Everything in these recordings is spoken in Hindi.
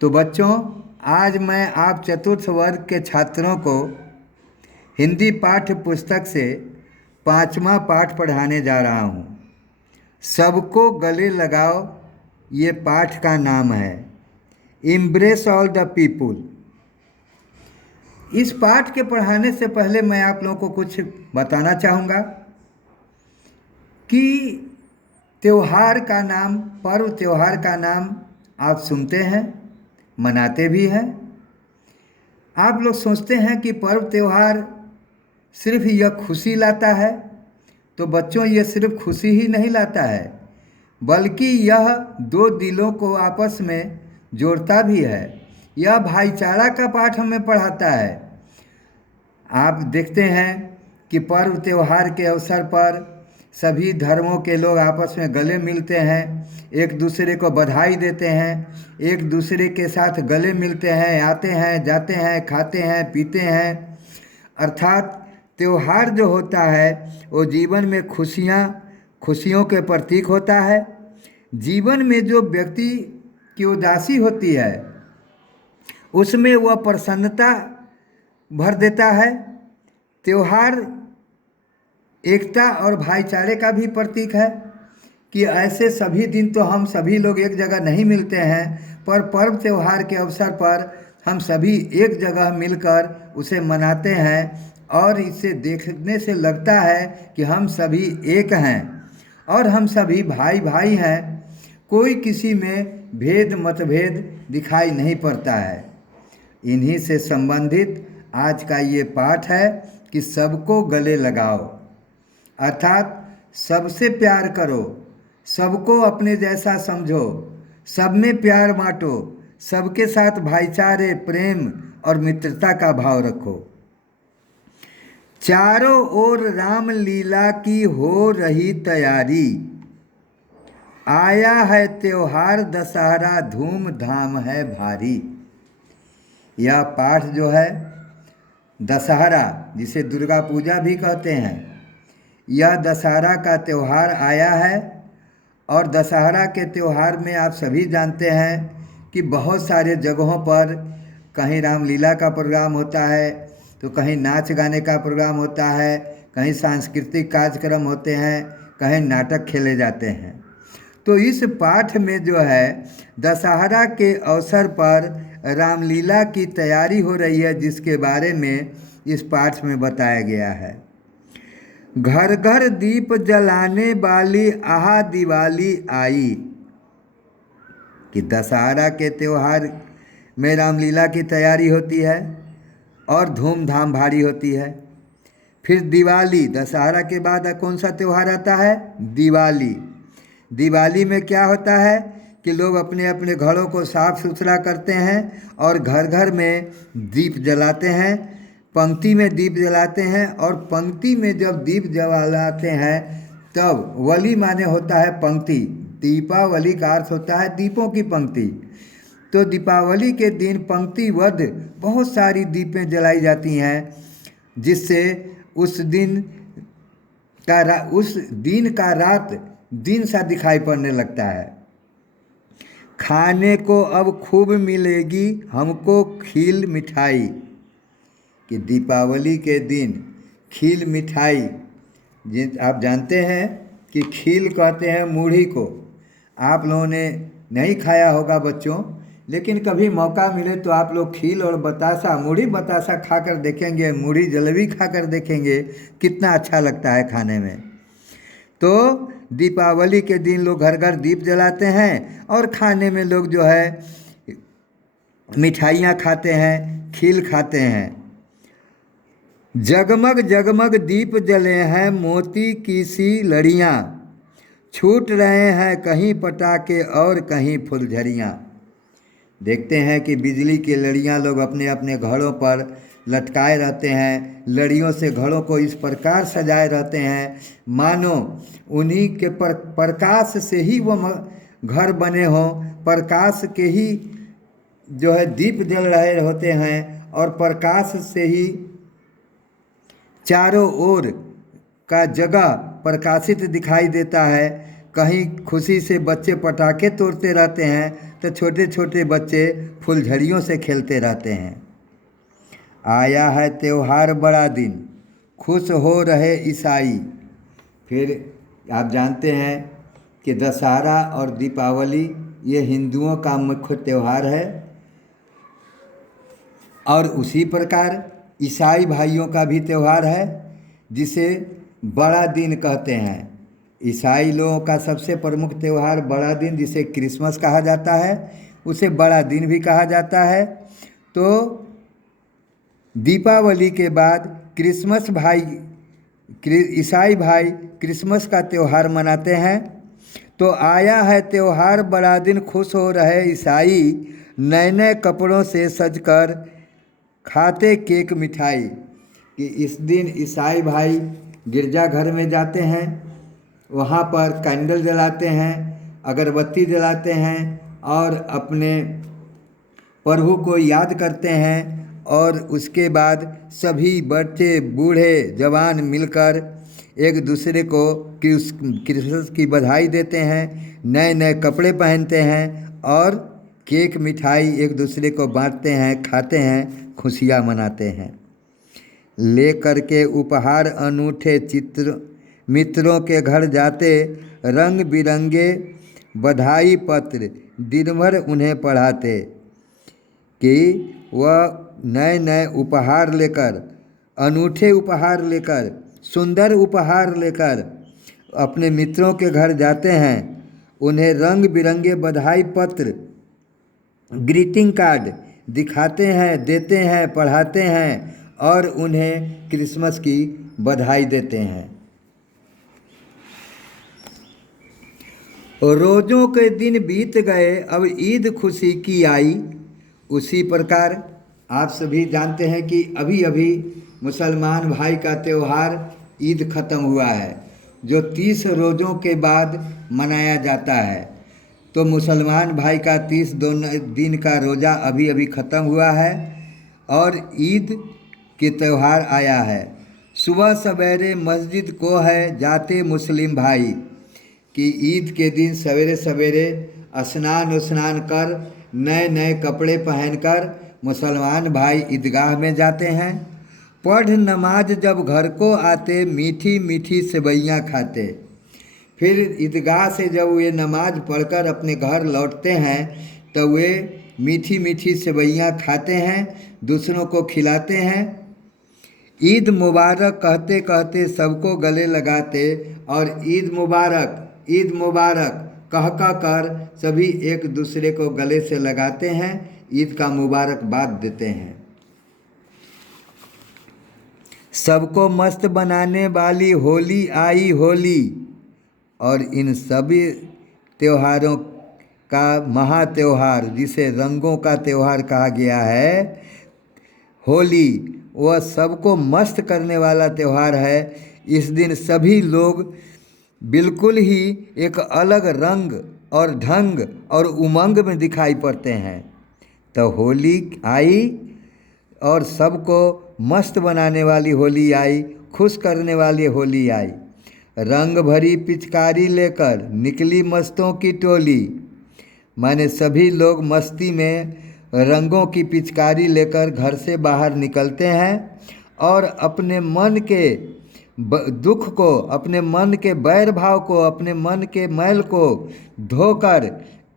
तो बच्चों, आज मैं आप चतुर्थ वर्ग के छात्रों को हिंदी पाठ्य पुस्तक से 5वां पाठ पढ़ाने जा रहा हूँ। सबको गले लगाओ, ये पाठ का नाम है। Embrace all the people. इस पाठ के पढ़ाने से पहले मैं आप लोगों को कुछ बताना चाहूँगा कि त्योहार का नाम, पर्व त्योहार का नाम आप सुनते हैं, मनाते भी हैं। आप लोग सोचते हैं कि पर्व त्योहार सिर्फ यह खुशी लाता है, तो बच्चों ये सिर्फ खुशी ही नहीं लाता है, बल्कि यह दो दिलों को आपस में जोड़ता भी है। यह भाईचारा का पाठ हमें पढ़ाता है। आप देखते हैं कि पर्व त्योहार के अवसर पर सभी धर्मों के लोग आपस में गले मिलते हैं, एक दूसरे को बधाई देते हैं, एक दूसरे के साथ गले मिलते हैं, आते हैं, जाते हैं, खाते हैं, पीते हैं। अर्थात त्योहार जो होता है वो जीवन में खुशियों के प्रतीक होता है। जीवन में जो व्यक्ति की उदासी होती है उसमें वह प्रसन्नता भर देता है। त्योहार एकता और भाईचारे का भी प्रतीक है कि ऐसे सभी दिन तो हम सभी लोग एक जगह नहीं मिलते हैं, पर पर्व त्योहार के अवसर पर हम सभी एक जगह मिलकर उसे मनाते हैं और इसे देखने से लगता है कि हम सभी एक हैं और हम सभी भाई भाई हैं। कोई किसी में भेद मतभेद दिखाई नहीं पड़ता है। इन्हीं से संबंधित आज का ये पाठ है कि सबको गले लगाओ, अर्थात सबसे प्यार करो, सबको अपने जैसा समझो, सब में प्यार बांटो, सबके साथ भाईचारे, प्रेम और मित्रता का भाव रखो। चारों ओर रामलीला की हो रही तैयारी, आया है त्योहार दशहरा, धूमधाम है भारी। यह पाठ जो है दशहरा, जिसे दुर्गा पूजा भी कहते हैं, यह दशहरा का त्यौहार आया है। और दशहरा के त्यौहार में आप सभी जानते हैं कि बहुत सारे जगहों पर कहीं रामलीला का प्रोग्राम होता है, तो कहीं नाच गाने का प्रोग्राम होता है, कहीं सांस्कृतिक कार्यक्रम होते हैं, कहीं नाटक खेले जाते हैं। तो इस पाठ में जो है दशहरा के अवसर पर रामलीला की तैयारी हो रही है, जिसके बारे में इस पाठ में बताया गया है। घर घर दीप जलाने वाली आहा दिवाली आई, कि दशहरा के त्यौहार में रामलीला की तैयारी होती है और धूमधाम भारी होती है। फिर दिवाली, दशहरा के बाद कौन सा त्यौहार आता है? दिवाली। दिवाली में क्या होता है कि लोग अपने अपने घरों को साफ सुथरा करते हैं और घर घर में दीप जलाते हैं, पंक्ति में दीप जलाते हैं। और पंक्ति में जब दीप जलाते हैं तब वली माने होता है पंक्ति, दीपावली का अर्थ होता है दीपों की पंक्ति। तो दीपावली के दिन पंक्तिबद्ध बहुत सारी दीपें जलाई जाती हैं, जिससे उस दिन का रात दिन सा दिखाई पड़ने लगता है। खाने को अब खूब मिलेगी हमको खील मिठाई, कि दीपावली के दिन खील मिठाई, आप जानते हैं कि खील कहते हैं मूढ़ी को। आप लोगों ने नहीं खाया होगा बच्चों, लेकिन कभी मौका मिले तो आप लोग खील और बतासा, मूढ़ी बतासा खाकर देखेंगे, मूढ़ी जलेबी खाकर देखेंगे, कितना अच्छा लगता है खाने में। तो दीपावली के दिन लोग घर घर दीप जलाते हैं और खाने में लोग जो है मिठाइयाँ खाते हैं, खील खाते हैं। जगमग जगमग दीप जले हैं मोती की सी लड़ियाँ, छूट रहे हैं कहीं पटाखे और कहीं फुलझड़ियाँ। देखते हैं कि बिजली की लड़ियाँ लोग अपने अपने घरों पर लटकाए रहते हैं, लड़ियों से घरों को इस प्रकार सजाए रहते हैं मानो उन्हीं के प्रकाश से ही वो घर बने हों, प्रकाश के ही जो है दीप जल रहे होते हैं और प्रकाश से ही चारों ओर का जगह प्रकाशित दिखाई देता है। कहीं खुशी से बच्चे पटाखे तोड़ते रहते हैं तो छोटे छोटे बच्चे फुलझड़ियों से खेलते रहते हैं। आया है त्योहार बड़ा दिन, खुश हो रहे ईसाई। फिर आप जानते हैं कि दशहरा और दीपावली ये हिंदुओं का मुख्य त्यौहार है, और उसी प्रकार ईसाई भाइयों का भी त्यौहार है जिसे बड़ा दिन कहते हैं। ईसाई लोगों का सबसे प्रमुख त्यौहार बड़ा दिन, जिसे क्रिसमस कहा जाता है, उसे बड़ा दिन भी कहा जाता है। तो दीपावली के बाद क्रिसमस ईसाई भाई क्रिसमस का त्यौहार मनाते हैं। तो आया है त्यौहार बड़ा दिन, खुश हो रहे ईसाई, नए नए कपड़ों से सजकर खाते केक मिठाई। कि इस दिन ईसाई भाई गिरजाघर में जाते हैं, वहाँ पर कैंडल जलाते हैं, अगरबत्ती जलाते हैं और अपने प्रभु को याद करते हैं। और उसके बाद सभी बच्चे बूढ़े जवान मिलकर एक दूसरे को क्रिसमस की बधाई देते हैं, नए नए कपड़े पहनते हैं और केक मिठाई एक दूसरे को बांटते हैं, खाते हैं, खुशियाँ मनाते हैं। लेकर के उपहार अनूठे चित्र मित्रों के घर जाते, रंग बिरंगे बधाई पत्र दिन भर उन्हें पढ़ाते। कि वह नए नए उपहार लेकर, अनूठे उपहार लेकर, सुंदर उपहार लेकर अपने मित्रों के घर जाते हैं, उन्हें रंग बिरंगे बधाई पत्र, ग्रीटिंग कार्ड दिखाते हैं, देते हैं, पढ़ाते हैं और उन्हें क्रिसमस की बधाई देते हैं। रोज़ों के दिन बीत गए, अब ईद खुशी की आई। उसी प्रकार आप सभी जानते हैं कि अभी अभी मुसलमान भाई का त्यौहार ईद ख़त्म हुआ है, जो 30 रोज़ों के बाद मनाया जाता है। तो मुसलमान भाई का 30 दिन का रोज़ा अभी अभी ख़त्म हुआ है और ईद के त्यौहार आया है। सुबह सवेरे मस्जिद को है जाते मुस्लिम भाई। कि ईद के दिन सवेरे सवेरे स्नान कर नए नए कपड़े पहनकर मुसलमान भाई ईदगाह में जाते हैं। पढ़ नमाज जब घर को आते, मीठी मीठी सेवइयाँ खाते। फिर ईदगाह से जब वे नमाज पढ़कर अपने घर लौटते हैं तो वे मीठी मीठी सेवइयाँ खाते हैं, दूसरों को खिलाते हैं। ईद मुबारक कहते कहते सबको गले लगाते और ईद मुबारक कह कर सभी एक दूसरे को गले से लगाते हैं, ईद का मुबारकबाद देते हैं। सबको मस्त बनाने वाली होली आई होली। और इन सभी त्योहारों का महात्योहार, जिसे रंगों का त्यौहार कहा गया है, होली, वह सबको मस्त करने वाला त्यौहार है। इस दिन सभी लोग बिल्कुल ही एक अलग रंग और ढंग और उमंग में दिखाई पड़ते हैं। तो होली आई और सबको मस्त बनाने वाली होली आई, खुश करने वाली होली आई। रंग भरी पिचकारी लेकर निकली मस्तों की टोली। माने सभी लोग मस्ती में रंगों की पिचकारी लेकर घर से बाहर निकलते हैं और अपने मन के दुख को, अपने मन के बैर भाव को, अपने मन के मैल को धोकर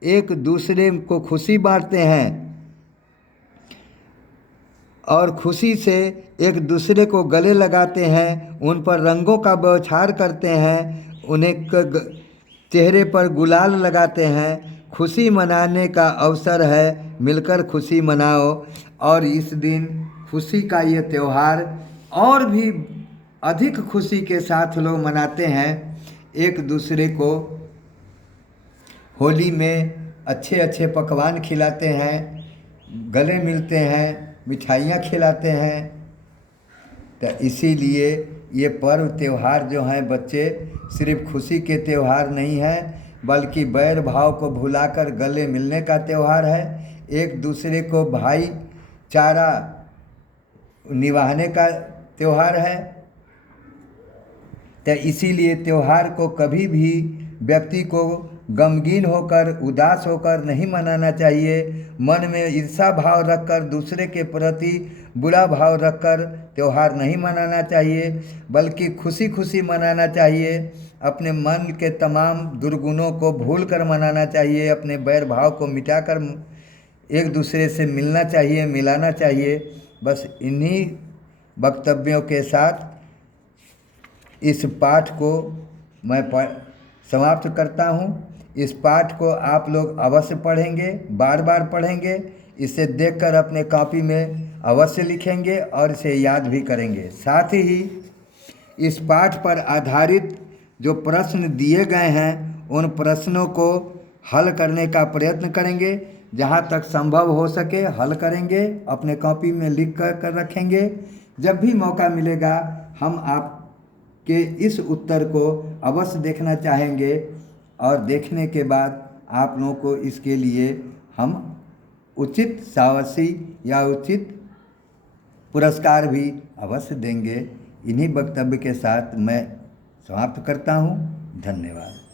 एक दूसरे को खुशी बांटते हैं और खुशी से एक दूसरे को गले लगाते हैं, उन पर रंगों का बौछार करते हैं, उन्हें चेहरे पर गुलाल लगाते हैं। खुशी मनाने का अवसर है, मिलकर खुशी मनाओ। और इस दिन खुशी का ये त्यौहार और भी अधिक खुशी के साथ लोग मनाते हैं। एक दूसरे को होली में अच्छे अच्छे पकवान खिलाते हैं, गले मिलते हैं, मिठाइयाँ खिलाते हैं। तो इसीलिए ये पर्व त्यौहार जो हैं बच्चे, सिर्फ खुशी के त्यौहार नहीं है, बल्कि बैर भाव को भुलाकर गले मिलने का त्यौहार है, एक दूसरे को भाईचारा निभाने का त्यौहार है। तो इसीलिए त्यौहार को कभी भी व्यक्ति को गमगीन होकर, उदास होकर नहीं मनाना चाहिए। मन में ईर्षा भाव रखकर, दूसरे के प्रति बुरा भाव रखकर त्यौहार नहीं मनाना चाहिए, बल्कि खुशी खुशी मनाना चाहिए। अपने मन के तमाम दुर्गुणों को भूल कर मनाना चाहिए। अपने बैर भाव को मिटाकर एक दूसरे से मिलना चाहिए, मिलाना चाहिए। बस इन्हीं वक्तव्यों के साथ इस पाठ को मैं समाप्त करता हूँ। इस पाठ को आप लोग अवश्य पढ़ेंगे, बार बार पढ़ेंगे। इसे देखकर अपने कॉपी में अवश्य लिखेंगे और इसे याद भी करेंगे। साथ ही इस पाठ पर आधारित जो प्रश्न दिए गए हैं, उन प्रश्नों को हल करने का प्रयत्न करेंगे। जहाँ तक संभव हो सके हल करेंगे, अपने कॉपी में लिख कर रखेंगे। जब भी मौका मिलेगा हम आपके इस उत्तर को अवश्य देखना चाहेंगे, और देखने के बाद आप लोगों को इसके लिए हम उचित शाबाशी या उचित पुरस्कार भी अवश्य देंगे। इन्हीं वक्तव्य के साथ मैं समाप्त करता हूँ। धन्यवाद।